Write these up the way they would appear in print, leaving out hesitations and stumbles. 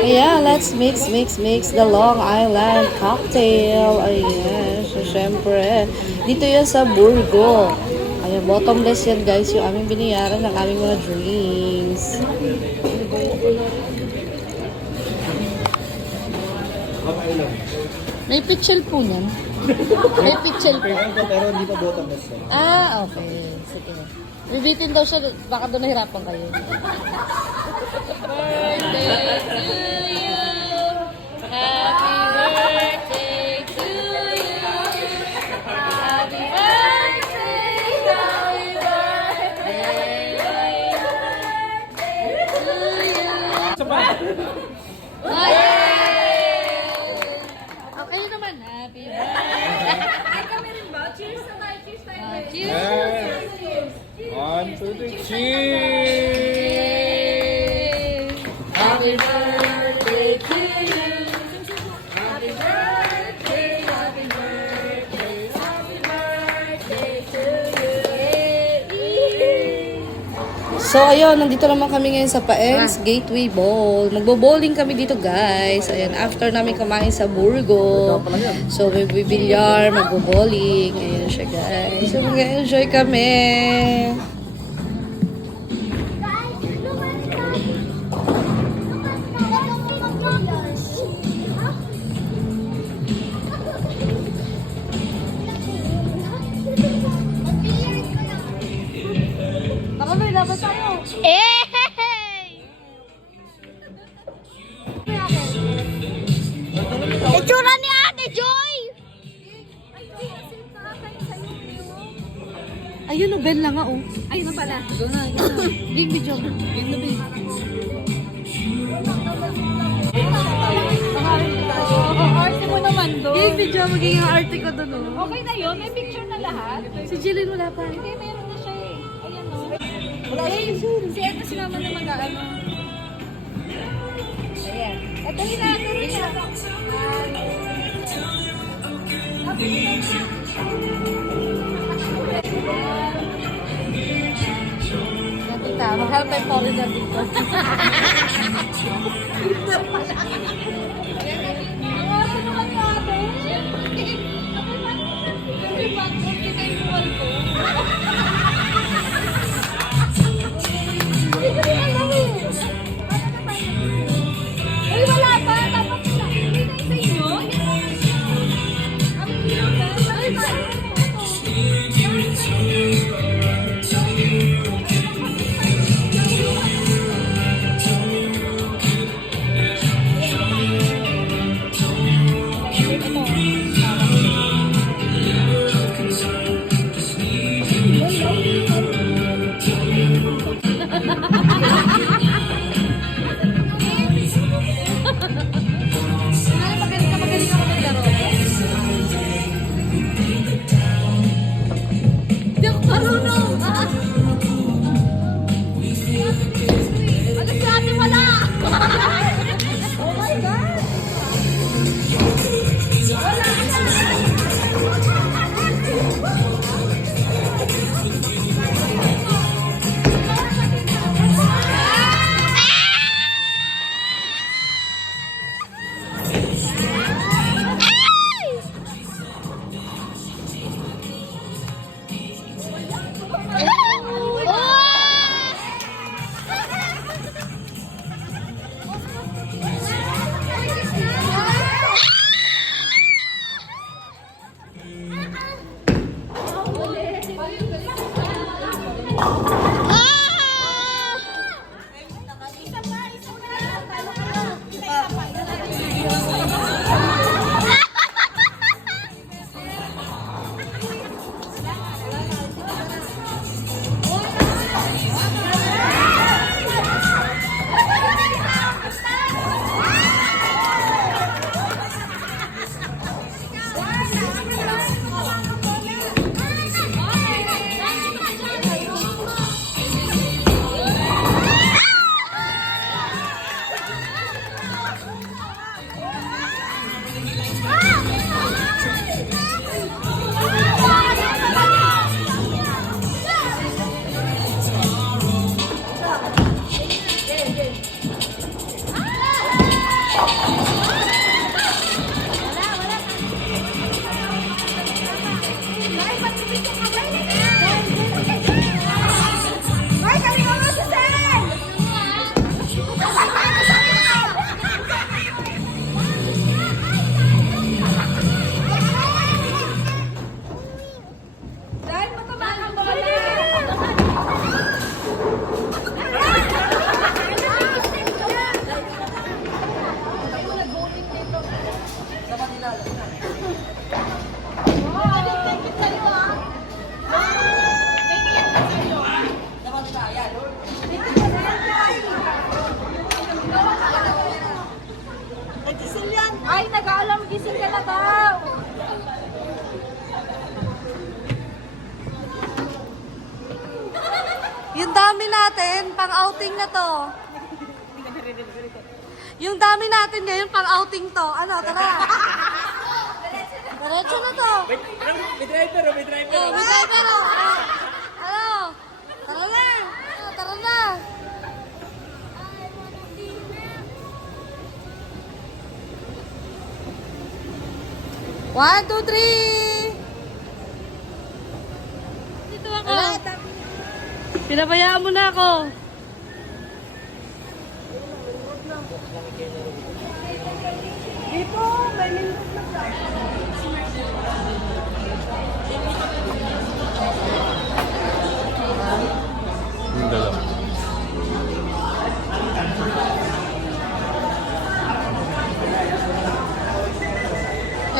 Ayan, let's mix the Long Island cocktail. Ayan, so syempre, dito yan sa Burgo. Ayan, bottomless yan guys, yung aming binayaran ng aming mga drinks. May picture po niyan. May picture po. Pero hindi pa bottomless. Ah, okay. Sige. Bibitin daw siya, baka doon nahirapan kayo. Birthday to you. Happy birthday to you. Happy birthday, happy birthday to you. Okay naman, happy birthday. Ay, kami rin ba? Cheers naman. Cheers tayo. Cheers. Cheers. 1, 2, 3, cheers! Happy birthday to you. Happy birthday, happy birthday, happy birthday to you. So, ayun, nandito naman kami ngayon sa Paeng's Gateway Ball. Magbo-bowling kami dito, guys. Ayan, after namin kumain sa Burgo. So, may bibilyar, magbo-bowling. Ayan siya, guys. So, mag-enjoy kami. Baka may laban tayo. Itsura ni Ate Joy! Ayun, Bell na nga, oh. Ayun na pala. Game video. Game na, babe. Arte mo naman doon. Game video, magiging arte ko doon, oh. Okay na yun? May picture na lahat? Si Jillian wala pa. Hindi, meron na siya eh. Ayan o. Wala si Ed si Mama na mag-ano. Ayan. Ito rin na. Ito rin na. Tita, mag-help tayo po rin dito. Uy, wala pa. Dapat na. Hindi na sa inyo. Ang hirap na. Ay, Gising ka na daw. Yung dami natin, pang outing na to. Yung dami natin ngayon, pang outing to. Ano, tara. Diretso na to. May driver, may driver. Oh, may driver, oh. Ano? Tara na. Tara na. One, two, three. Dito ako. Pinabayaan mo na ako. Dito, may minute na.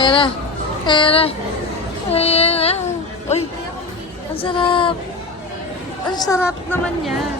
Era, era, era. Uy, ang sarap. Ang sarap naman yan.